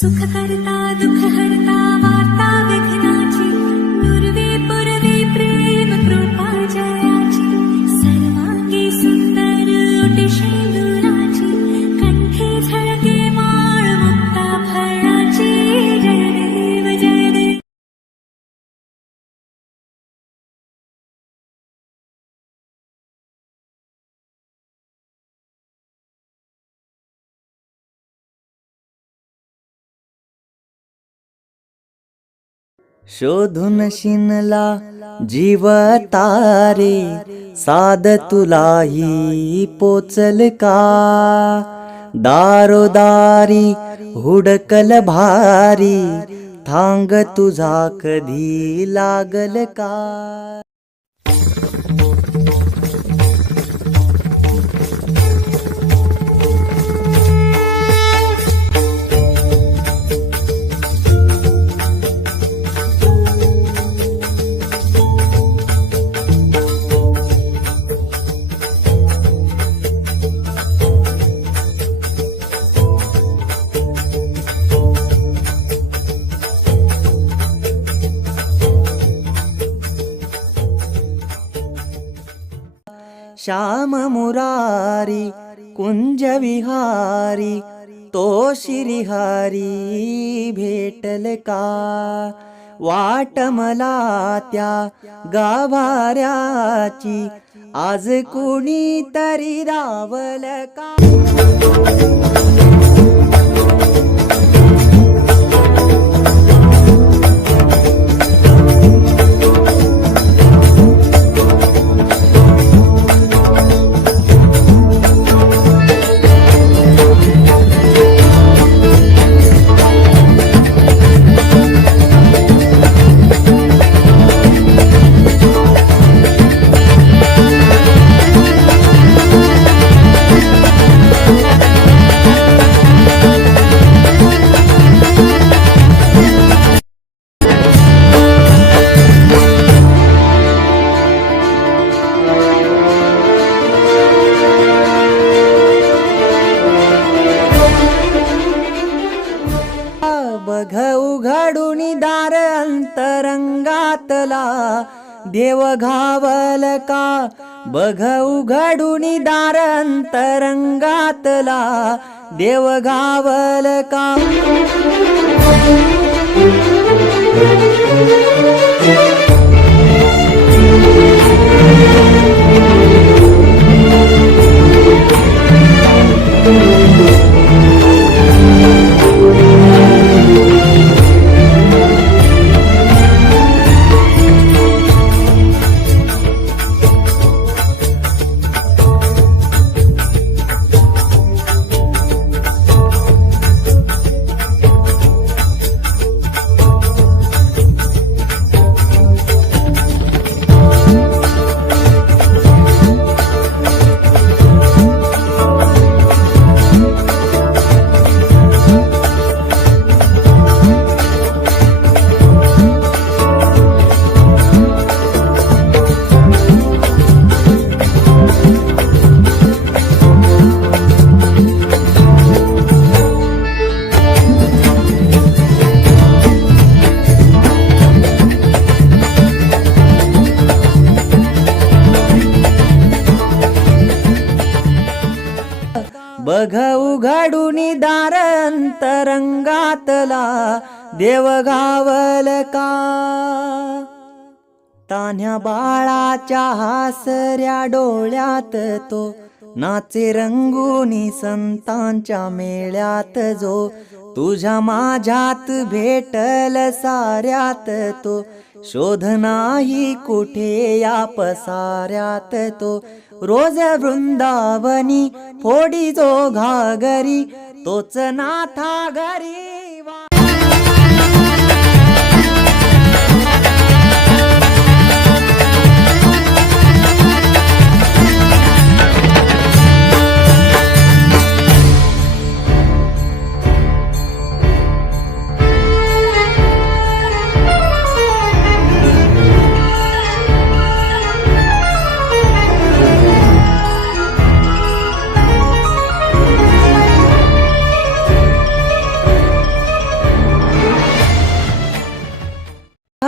सुख करता दुःख हरता वार्ता विघ्नाची दुर्वे पुरवे प्रेम कृपा जयाची सर्वांगी सुंदर ओटी शेंदुराची कंठे झळके माळ मुक्ता फळाची जय देव जय देव. शोधून शिनला जीव तारे साध तुलाही पोचल का दारोदारी हुडकल भारी थांग तुझा कधी लागल का. श्याम मुरारी कुंज विहारी तो श्रीहरी भेटल का वाट मला त्या गाभाऱ्याची आज कुणी तरी रावल का. बघ उघडूनी दार अंतरंगातला देव घावल का बघ उघडूनी दार अंतरंगातला देव घावल का. बघ उघडूनी दार अंतरंगातला देव घावल का तान्ह्या बाळाच्या हासऱ्या डोळ्यात तो नाचे रंगुनी संतांच्या मेळ्यात जो तुझ्या माझ्यात भेटल साऱ्यात तो शोध नाही कुठे या पसाऱ्यात तो रोज वृंदावनी फोडी जो घागरी तोच नाथा घरी वा.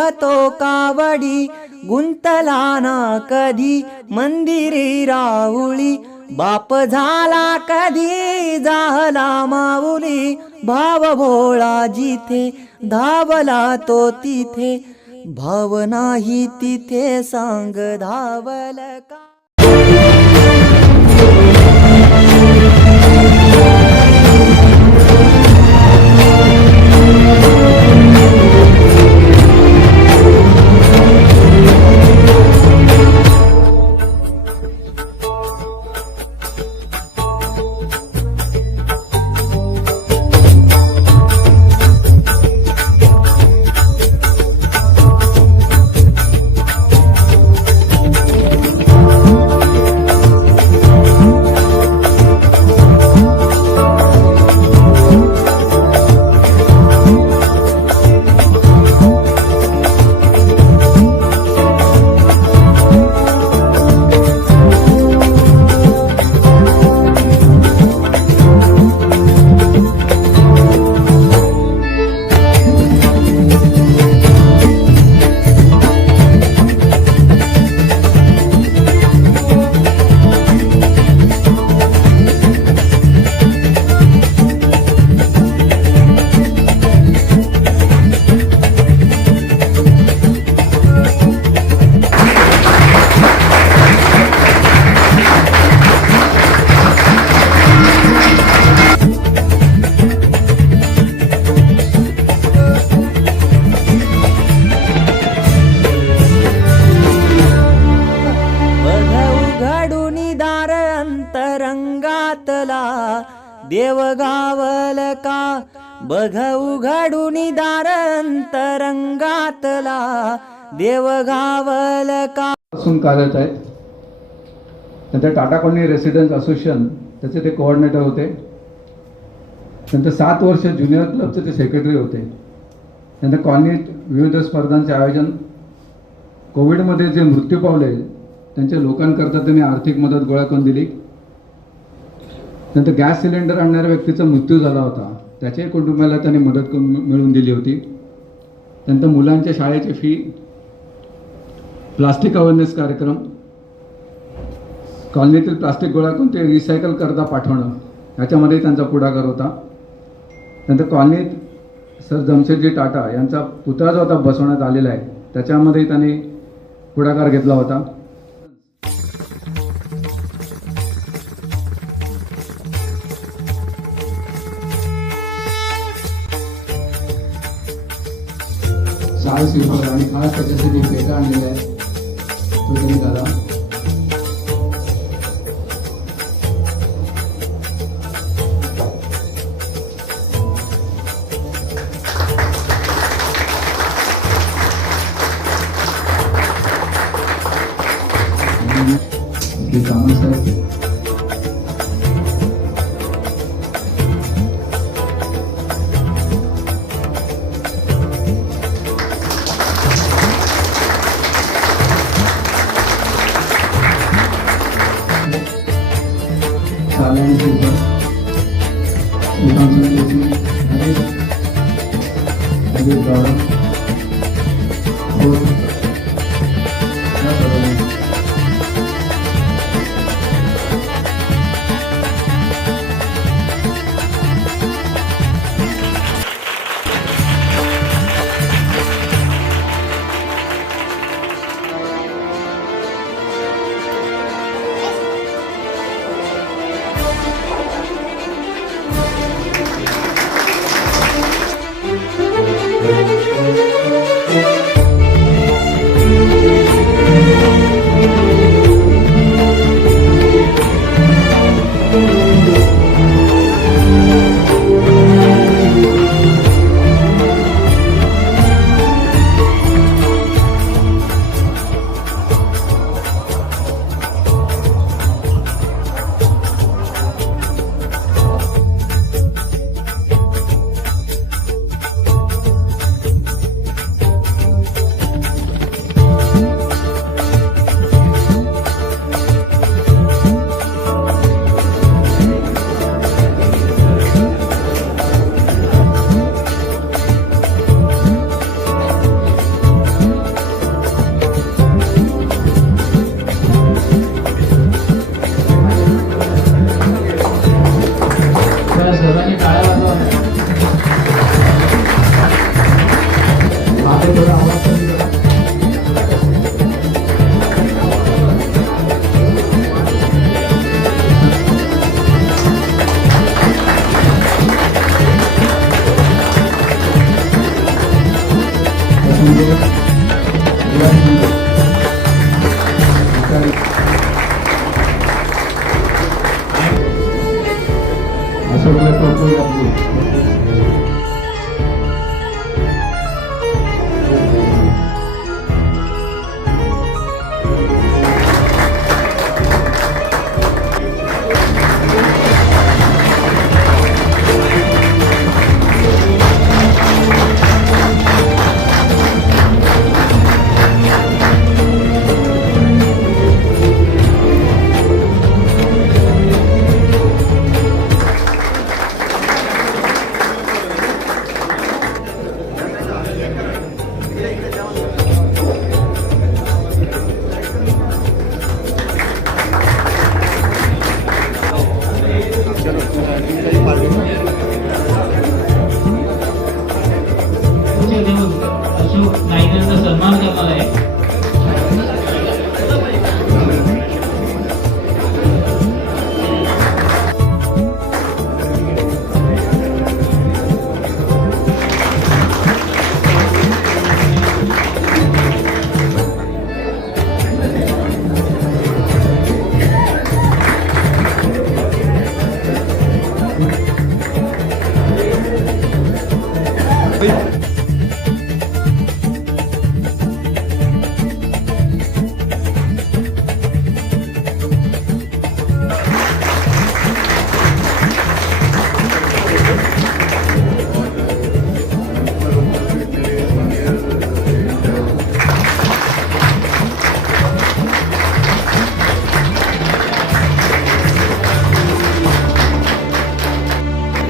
वाहतो कावडी गुंतला ना कधी मंदिरी राहुळी बाप झाला कधी झाला माऊली भाव भोळा जिथे धावला तो तिथे भाव नाही तिथे सांग धावल का. अंतरंगातला देव गावल का बघ उघडून दार अंतरंगातला देव गावल का. पासून कार्यरत आहेत. नंतर टाटा कॉलनी रेसिडेंट्स असोसिएशन त्याचे ते कोऑर्डिनेटर होते. नंतर 7 वर्ष ज्युनियर क्लबचे ते सेक्रेटरी होते. नंतर कॉलनीत विविध स्पर्धांचे आयोजन, कोविडमध्ये जे मृत्यू पावले त्यांच्या लोकांकरता त्यांनी आर्थिक मदत गोळा करून दिली. नंतर गॅस सिलेंडर आणणाऱ्या व्यक्तीचा मृत्यू झाला होता, त्याच्याही कुटुंबाला त्यांनी मदत मिळवून दिली होती. नंतर मुलांच्या शाळेची फी, प्लास्टिक अवेअरनेस कार्यक्रम, कॉलनीतील प्लास्टिक गोळा करून ते रिसायकल करता पाठवणं, याच्यामध्ये त्यांचा पुढाकार होता. नंतर कॉलनीत सर जमशेदजी टाटा यांचा पुतळा जो आता बसवण्यात आलेला आहे त्याच्यामध्ये त्यांनी पुढाकार घेतला होता. साहस विभाग आणि खास त्याच्यासाठी पेटा आणलेला आहे तो त्यांनी झाला. कामं साहेब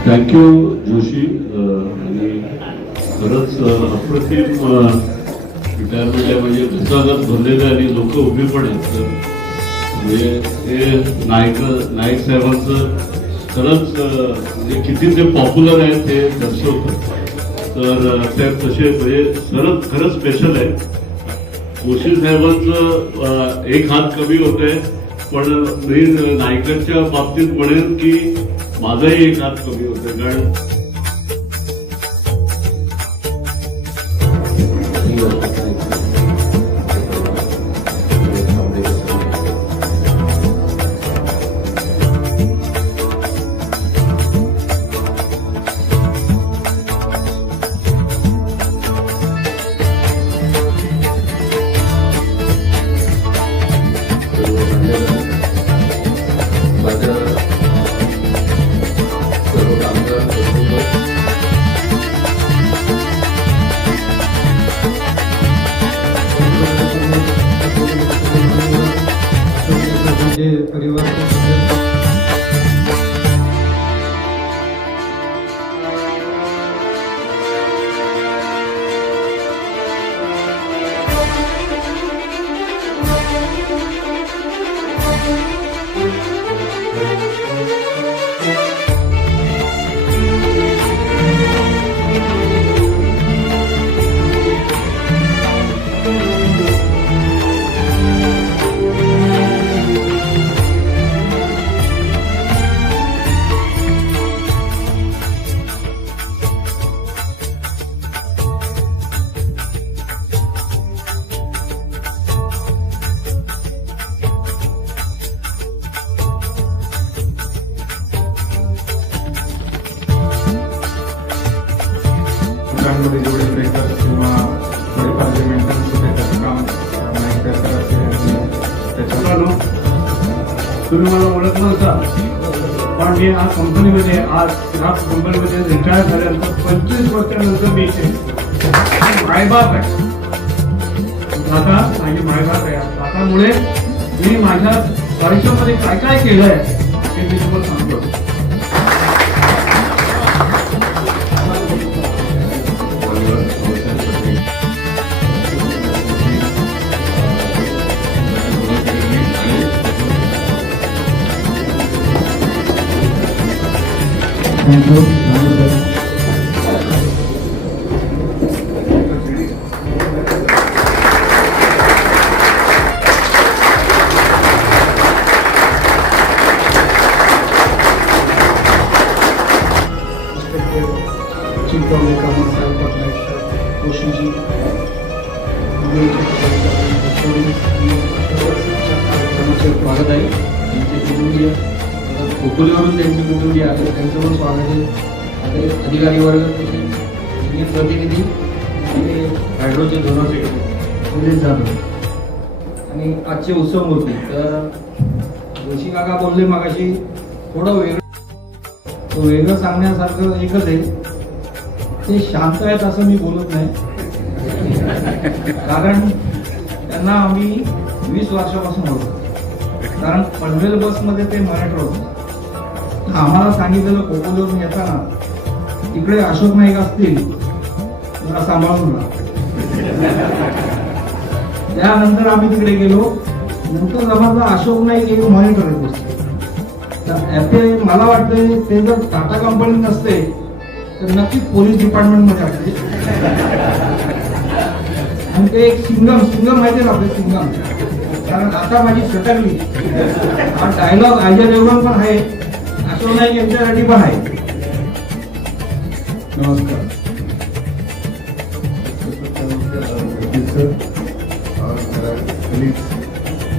थँक्यू जोशी. आणि खरंच अप्रतिम रिटायरमेंट आहे. म्हणजे घसाघस भरलेले आणि लोक उभी पण आहेत. तर म्हणजे हे नाईक साहेबांचं खरंच म्हणजे किती ते पॉप्युलर आहेत ते दर्शवतं. तर ते तसे म्हणजे खरंच स्पेशल आहे. जोशी साहेबांचं एक हात कमी होते, पण मी नायकांच्या बाबतीत म्हणेन की माझाही एक हात कमी होते. कारण परिवार मध्ये जेवढे ब्रेकर्स किंवा थोडेफार जे मेंटेनन्स होते त्याचं काम नाही त्याच्यामुळे तुम्ही मला ओळख नव्हता, पण मी आज कंपनीमध्ये रिटायर झाल्यानंतर 25 वर्षानंतर मी इथे मायबाप आहे. दादा माझी मायबाप आहे. दादामुळे मी माझ्या आयुष्यामध्ये काय काय केलंय हे मी तुम्हाला सांगतो. स्वागत आहे. त्यांचे कुटुंबीय खोपोलीवरून त्यांची कुटुंबीय आहे, त्यांचं पण स्वागत आहे. अधिकारी वर्ग, त्याचे प्रतिनिधी आणि हायड्रोचे धोरणाचे जाधव आणि आजचे उत्सव मूर्ती. तर जोशी काका बोलले मागाशी थोडं वेगळं सांगण्यासारखं एकच आहे, ते शांत आहेत असं मी बोलत नाही. कारण त्यांना आम्ही 20 वर्षापासून होतो. कारण पनवेल बसमध्ये ते मॉनिटर होते. आम्हाला सांगितलेलं खोपोलीवरून येताना तिकडे अशोक नाईक असतील जरा सांभाळून राहा. त्यानंतर आम्ही तिकडे गेलो. नंतर जमाचा अशोक नाईक एक मॉनिटर होते. मला वाटतं ते जर टाटा कंपनी नसते तर नक्कीच पोलीस डिपार्टमेंट मध्ये असते. आणि ते एक सिंगम माहिती ना आपले सिंगम. कारण आता माझी सटकली हा डायलॉग अजय देवगण पण आहे, अशोक नाईक यांच्यासाठी पण आहे. नमस्कार.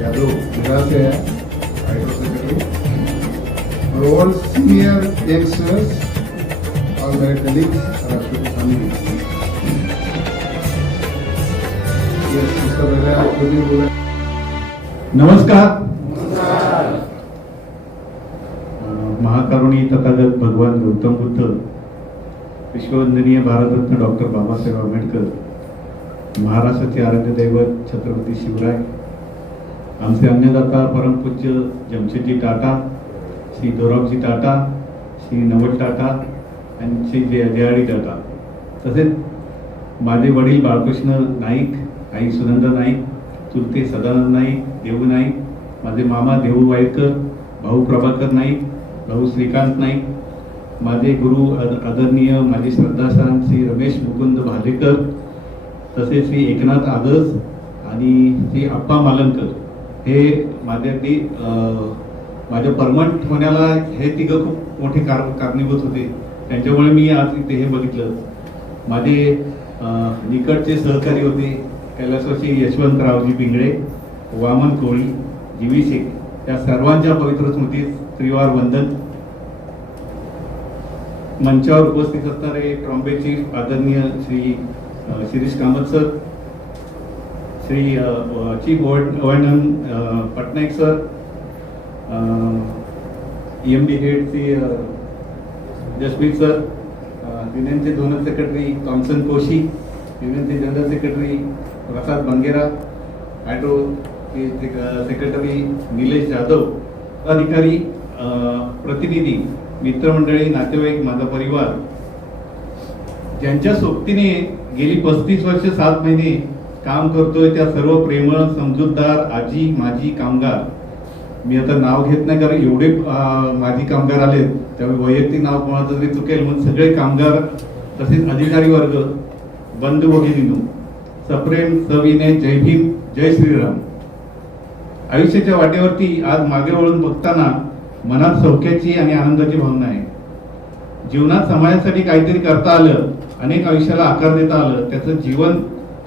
यादव से all senior youngsters, all my colleagues, Rashtrapati family. पद्धतीने बोला. नमस्कार. महाकरुणी तथागत भगवान गौतम बुद्ध, विश्ववंदनीय भारतरत्न डॉक्टर बाबासाहेब आंबेडकर, महाराष्ट्राचे आराध्य दैवत छत्रपती शिवराय, आमचे अन्नदाता परमपूज्य जमशेदजी टाटा, श्री दोराबजी टाटा, श्री नवल टाटा आणि श्री जयाडी टाटा, तसेच माझे वडील बाळकृष्ण नाईक, आई सुनंदा नाईक, चुलते सदानंद नाईक, देऊ नाईक, माझे मामा देऊ वायकर, भाऊ प्रभाकर नाईक, भाऊ श्रीकांत नाईक, माझे गुरु आदरणीय माझे श्रद्धास्थान श्री रमेश मुकुंद भालेकर, तसेच श्री एकनाथ आदर्श आणि श्री अप्पा मालनकर, हे माझ्याकडे माझ्या परमनंट होण्याला हे तिघं खूप मोठे कारणीभूत होते. त्यांच्यामुळे मी आज इथे हे बघितलं. माझे निकटचे सहकारी होते कैलासवासी यशवंतरावजी पिंगळे, वामन कोळी, जीवी शेख, या सर्वांच्या पवित्र स्मृतीस त्रिवार वंदन. मंचावर उपस्थित असणारे ट्रॉम्बेचे आदरणीय Shri Shirish Kamat sir, Shri chief governor Patnaik sir, EMD head Shri Jaspreet sir, युनियनचे झोनल सेक्रेटरी थॉमसन कोशी, युनियनचे general secretary Prasad Bangera, hydro secretary Nilesh Jadhav, अधिकारी, प्रतिनिधी, मित्रमंडळी, नातेवाईक, माझा परिवार, ज्यांच्या सोबतीने गेली 35 वर्ष 7 महिने काम करतोय, त्या सर्व प्रेमळ, समजूतदार आजी माजी कामगार. मी आता नाव घेत नाही कारण एवढे माजी कामगार आले, त्यामुळे वैयक्तिक नाव कोणाचं तरी चुकेल म्हणून सगळे कामगार, तसेच अधिकारी वर्ग, बंधू भगिनींनो, सप्रेम सविनय जय भीम, जय श्रीराम. आयुष्याच्या वाटेवरती आज मागे वळून बघताना मनात सौख्याची आणि आनंदाची भावना आहे. जीवनात समाजासाठी काहीतरी करता आलं, अनेक आयुष्याला आकार देता आलं, त्याचं जीवन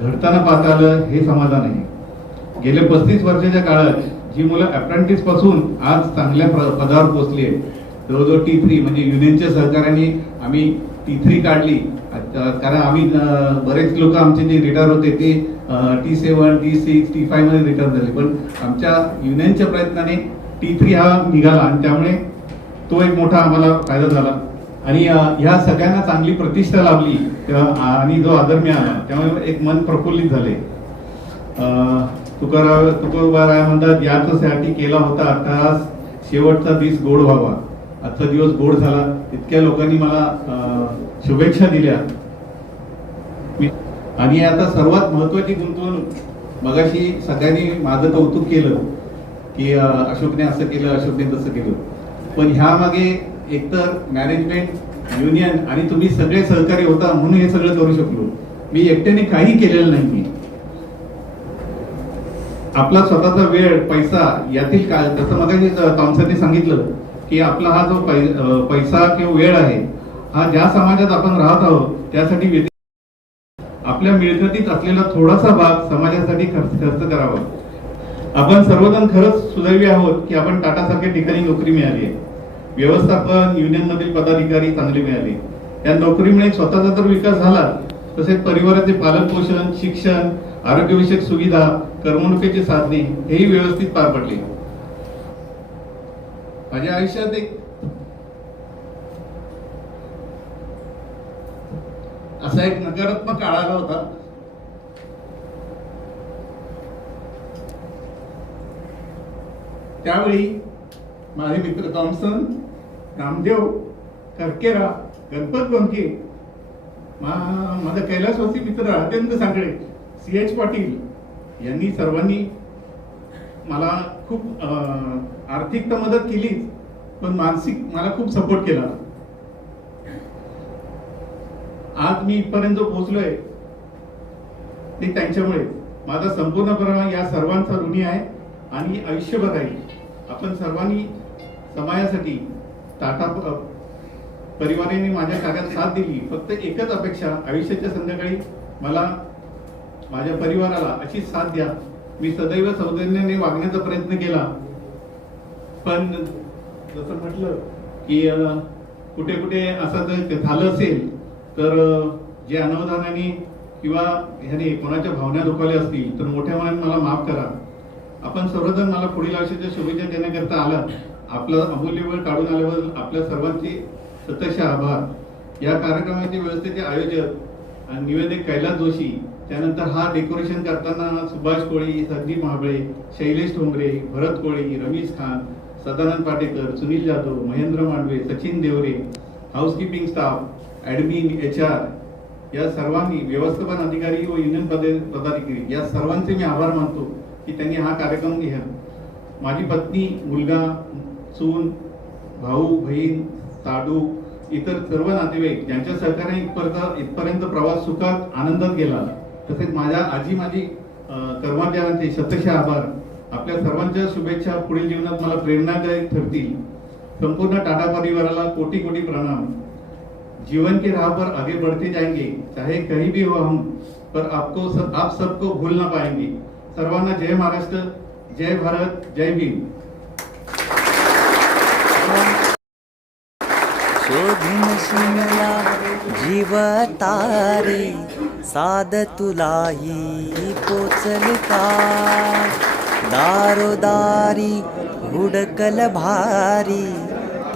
घडताना पाहता आलं, हे समाधान आहे. गेल्या 35 वर्षाच्या काळात जी मुलं अप्रेंटिस पासून आज चांगल्या पदावर पोहोचली आहेत, जवळजवळ T3 म्हणजे युनियनच्या सहकार्याने आम्ही T3 काढली, कारण आम्ही बरेच लोक आमचे जे रिटायर होते ते T7, T6, T5 मध्ये रिटायर झाले, पण आमच्या युनियनच्या प्रयत्नाने T3 हा निघाला आणि त्यामुळे तो एक मोठा आम्हाला फायदा झाला. आणि ह्या सगळ्यांना चांगली प्रतिष्ठा लाभली आणि जो आदर मिळाला, त्यामुळे एक मन प्रफुल्लित झाले. तुकोबाराय म्हणतात, याच्यासाठी केला होता अट्टहास, शेवटचा दिस गोड व्हावा. आजचा दिवस गोड झाला. इतक्या लोकांनी मला शुभेच्छा दिल्या. आणि आता सर्वात महत्वाची गुंतवणूक, मगाशी सगळ्यांनी माझं कौतुक केलं की अशोकने असं केलं, अशोकने तसं केलं, पण ह्या मागे एकतर मॅनेजमेंट, युनियन आणि तुम्ही सगळे सहकारी होता म्हणून हे सगळं करू शकलो. मी एकट्याने काही केलेलं नाही. आपला स्वतःचा वेळ, पैसा यातील काय, जसं मगाशी थॉमसनने सांगितलं की आपला हा जो पैसा किंवा वेळ आहे, हा ज्या समाजात आपण राहत आहोत त्यासाठी आपल्या मिळकतीत असलेला थोडासा भाग समाजासाठी खर्च करावा. आपण सर्वजण खरंच सुदैवी आहोत की आपण टाटा सारख्या ठिकाणी नोकरी मिळाली आहे. व्यवस्थापन, युनियन मधील पदाधिकारी चांगले मिळाले. या नोकरीमुळे स्वतःचा तर विकास झाला, तसेच परिवाराचे पालन पोषण, शिक्षण, आरोग्यविषयक सुविधा, करमणुकीची साधने हेही व्यवस्थित पार पडले. माझ्या आयुष्यात एक असा एक नकारात्मक काळ आला होता. त्यावेळी माझे मित्र थॉमसन, रामदेव करकेरा, गणपत गोंके, माझा कैलासवासी मित्र अत्यंत सांगळे, CH पाटील यांनी सर्वांनी मला खूप आर्थिक तर मदत केली, पण मानसिक मला खूप सपोर्ट केला. आज मी इथपर्यंत पोहोचलोय ते त्यांच्यामुळे. माझा संपूर्णपणे या सर्वांचा ऋणी आहे आणि आयुष्यभर राहील. आपण सर्वांनी समाजासाठी टाटा परिवाराने माझ्या कार्यात साथ दिली. फक्त एकच अपेक्षा, आयुष्याच्या संध्याकाळी मला माझ्या परिवाराला अशी साथ द्या. मी सदैव सौजन्याने वागण्याचा प्रयत्न केला, पण जसं म्हटलं की कुठे कुठे असं जर झालं असेल तर जे अनावधानाने किंवा ह्याने कोणाच्या भावना दुखावल्या असतील तर मोठ्या मनाने मला माफ करा. आपण सर्वजण मला पुढील आयुष्याच्या शुभेच्छा देण्याकरता आलात. आपलं अमूल्य वेळ काढून आल्याबद्दल आपल्या सर्वांचे सतत आभार. या कार्यक्रमाचे व्यवस्थेचे आयोजक आणि निवेदक कैलास जोशी, त्यानंतर हा डेकोरेशन करताना Subhash Koli, Sandeep Mahabale, Shailesh Thombare, Bharat Koli, Ramesh Khan, Sadanand Patekar, Sunil Jadhav, Mahendra Mandave, Sachin Deore, housekeeping staff, admin, HR या सर्वांनी, व्यवस्थापन अधिकारी व युनियन पदाधिकारी या सर्वांचे मी आभार मानतो की त्यांनी हा कार्यक्रम घ्या. माझी पत्नी, मुलगा, सून, भाऊ, बहीण, साडू, इतर सर्व नातेवाईक ज्यांच्या सहकार्याने इथपर्यंत प्रवास सुखात आनंदात गेला, तसेच माझ्या आजी माझी कर्मचाऱ्यांचे शतशः आभार. आपल्या सर्वांच्या शुभेच्छा पुढील जीवनात मला प्रेरणादायक ठरतील. संपूर्ण टाटा परिवाराला कोटी कोटी प्रणाम. जीवन की राह पर आगे बढ़ते जाएंगे, चाहे कहीं भी हो हम, पर आप सबको भूल ना पाएंगे. सर्वांना जय महाराष्ट्र, जय भारत, जय भीम. शोधून शिमला जीव तारे, साध तुलाही पोचल का. दारोदारी हुडकल भारी,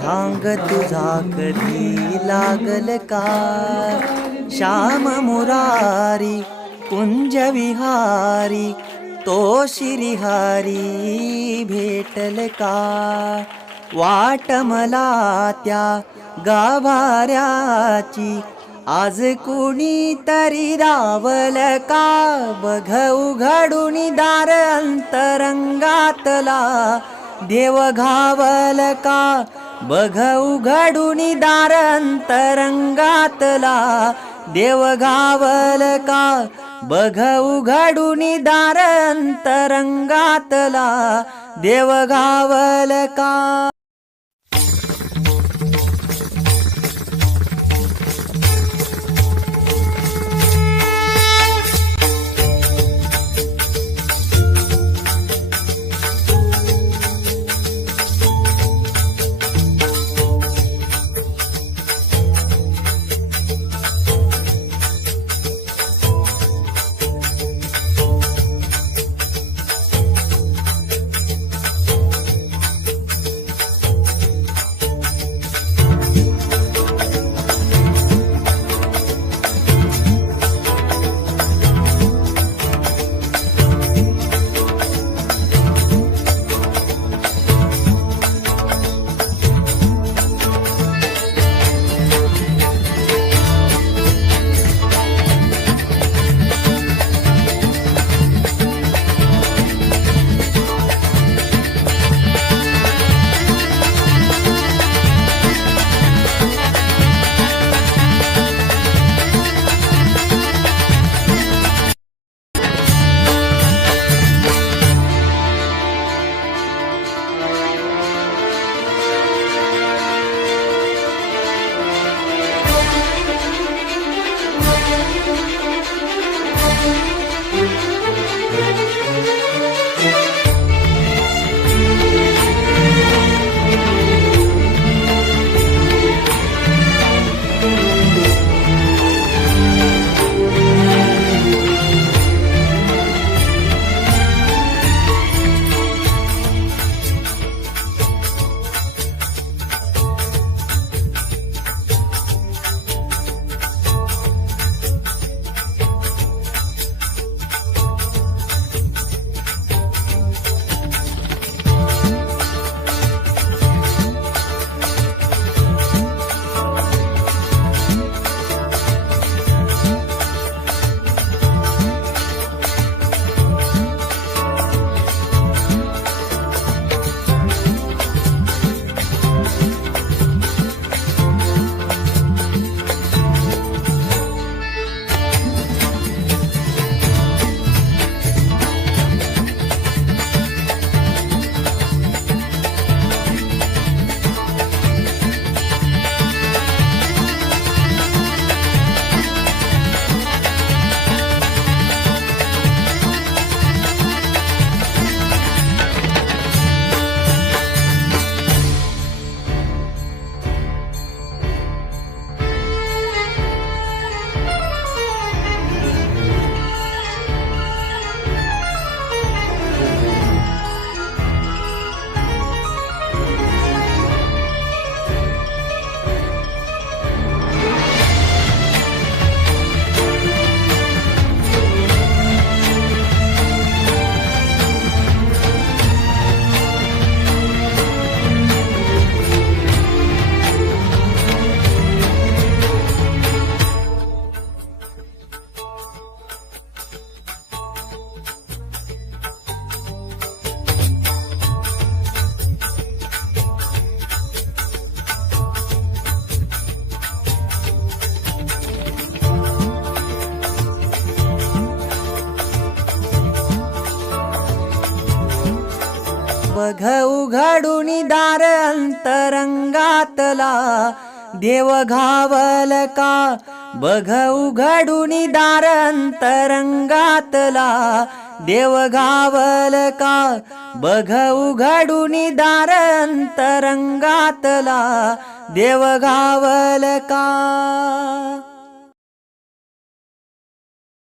थांग तुझा कधी लागल का. श्याम मुरारी कुंज विहारी, तो श्रीहरी भेटल का. वाट मला त्या गाभाऱ्याची, आज कुणी तरी रावल का. बघ उघडून दार अंतरंगातला, देव घावल का. बघ उघडून दार अंतरंगातला, देव घावल का. बघ उघडून दार अंतरंगातला, देव घावल का. बघ उघडून दार अंतरंगातला देव घावल का बघ उघडून दार अंतरंगातला देव घावल का बघ उघडून दार अंतरंगातला देव घावल का